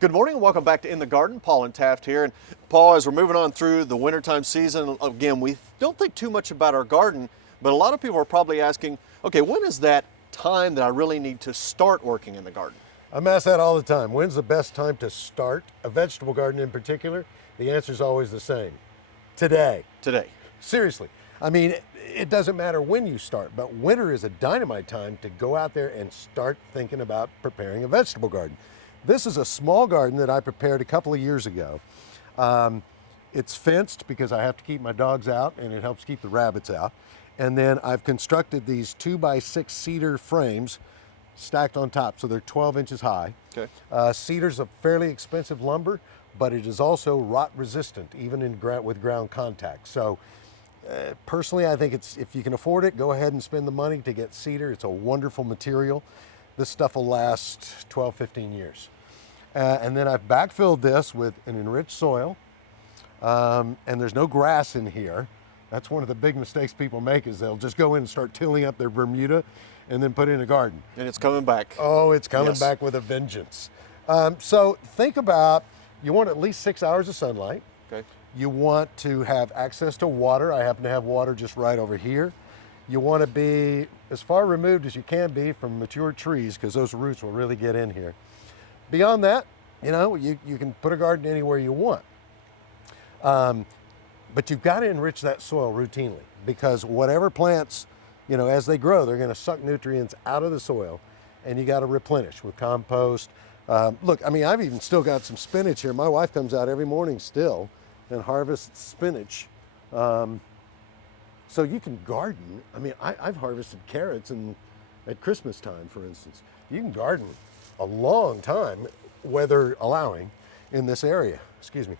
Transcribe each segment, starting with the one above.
Good morning and welcome back to In the Garden. Paul and Taft here. And Paul, as we're moving on through the wintertime season, again, we don't think too much about our garden, but a lot of people are probably asking, okay, when is that time that I really need to start working in the garden? I'm asked that all the time. When's the best time to start a vegetable garden in particular? The answer is always the same. Today. Today. Seriously. I mean, it doesn't matter when you start, but winter is a dynamite time to go out there and start thinking about preparing a vegetable garden. This is a small garden that I prepared a couple of years ago. It's fenced because I have to keep my dogs out and it helps keep the rabbits out. And then I've constructed these 2x6 cedar frames stacked on top, so they're 12 inches high. Okay. Cedar's a fairly expensive lumber, but it is also rot resistant, even with ground contact. So personally, I think if you can afford it, go ahead and spend the money to get cedar. It's a wonderful material. This stuff will last 12, 15 years. And then I've backfilled this with an enriched soil, and there's no grass in here. That's one of the big mistakes people make, is they'll just go in and start tilling up their Bermuda and then put in a garden. And it's coming back. Oh, it's coming back with a vengeance. So think about, you want at least 6 hours of sunlight. Okay. You want to have access to water. I happen to have water just right over here. You want to be as far removed as you can be from mature trees, because those roots will really get in here. Beyond that, you can put a garden anywhere you want. But you've got to enrich that soil routinely, because whatever plants, as they grow, they're going to suck nutrients out of the soil, and you got to replenish with compost. Look, I've even still got some spinach here. My wife comes out every morning still and harvests spinach. So you can garden. I've harvested carrots at Christmas time, for instance. You can garden a long time, weather allowing, in this area. Excuse me.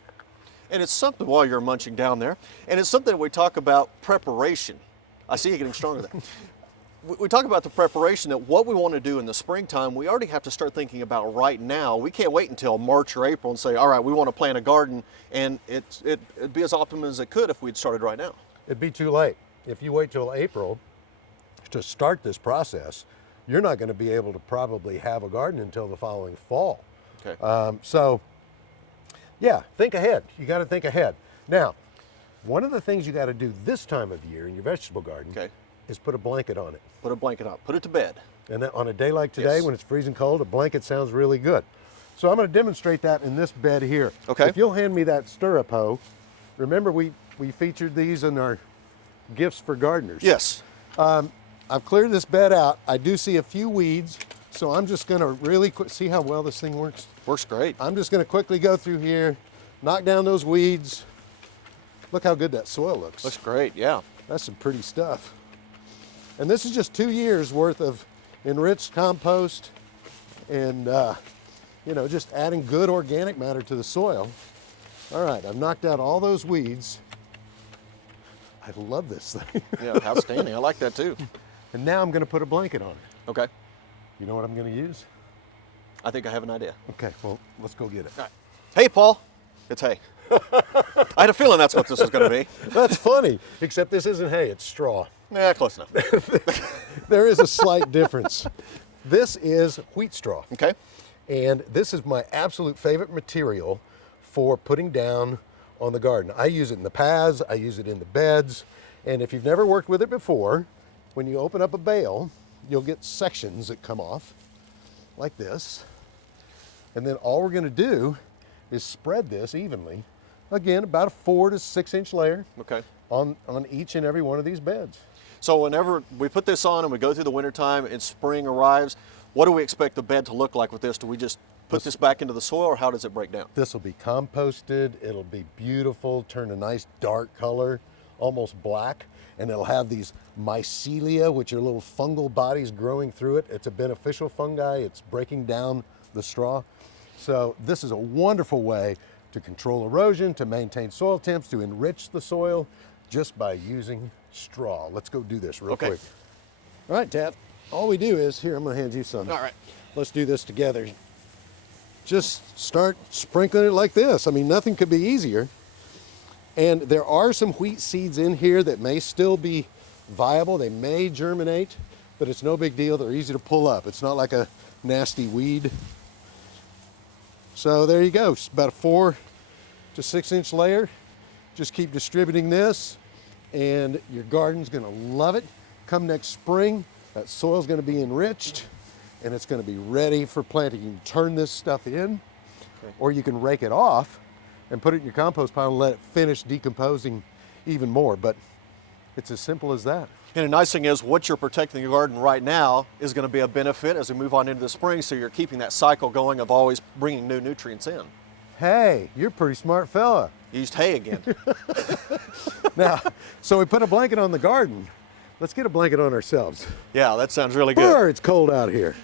And it's something, while you're munching down there, and it's something we talk about preparation. I see you getting stronger there. We talk about the preparation, that what we want to do in the springtime, we already have to start thinking about right now. We can't wait until March or April and say, all right, we want to plant a garden, and it'd be as optimum as it could if we'd started right now. It'd be too late. If you wait till April to start this process, you're not going to be able to probably have a garden until the following fall. Okay. So, yeah, think ahead. You got to think ahead. Now, one of the things you got to do this time of year in your vegetable garden is put a blanket on it. Put a blanket on. Put it to bed. And then on a day like today, when it's freezing cold, a blanket sounds really good. So I'm going to demonstrate that in this bed here. Okay. If you'll hand me that stirrup hoe. Remember we featured these in our gifts for gardeners. Yes. I've cleared this bed out. I do see a few weeds, so I'm just going to really see how well this thing works. Works great. I'm just going to quickly go through here, knock down those weeds. Look how good that soil looks. Looks great, yeah. That's some pretty stuff. And this is just 2 years worth of enriched compost and, just adding good organic matter to the soil. All right, I've knocked out all those weeds. I love this thing. Yeah, outstanding. I like that too. And now I'm going to put a blanket on it. Okay. You know what I'm going to use? I think I have an idea. Okay, well, let's go get it. All right. Hey, Paul. It's hay. I had a feeling that's what this was going to be. That's funny, except this isn't hay, it's straw. Yeah, close enough. There is a slight difference. This is wheat straw. Okay. And this is my absolute favorite material for putting down on the garden. I use it in the paths, I use it in the beds, and if you've never worked with it before, when you open up a bale, you'll get sections that come off like this. And then all we're going to do is spread this evenly, again, about a 4 to 6 inch layer on each and every one of these beds. So whenever we put this on and we go through the wintertime and spring arrives, what do we expect the bed to look like with this? Do we just put this back into the soil, or how does it break down? This will be composted, it'll be beautiful, turn a nice dark color, almost black, and it'll have these mycelia, which are little fungal bodies growing through it. It's a beneficial fungi, it's breaking down the straw. So this is a wonderful way to control erosion, to maintain soil temps, to enrich the soil just by using straw. Let's go do this real quick. All right, Tat, all we do is, here, I'm gonna hand you some. All right. Let's do this together. Just start sprinkling it like this. Nothing could be easier. And there are some wheat seeds in here that may still be viable. They may germinate, but it's no big deal. They're easy to pull up. It's not like a nasty weed. So there you go, it's about a 4 to 6 inch layer. Just keep distributing this and your garden's gonna love it. Come next spring, that soil's gonna be enriched and it's gonna be ready for planting. You can turn this stuff in, or you can rake it off and put it in your compost pile and let it finish decomposing even more. But it's as simple as that. And the nice thing is, what you're protecting your garden right now is going to be a benefit as we move on into the spring, so you're keeping that cycle going of always bringing new nutrients in. Hey, you're a pretty smart fella. You used hay again. Now, so we put a blanket on the garden. Let's get a blanket on ourselves. Yeah, that sounds really good. Or it's cold out here.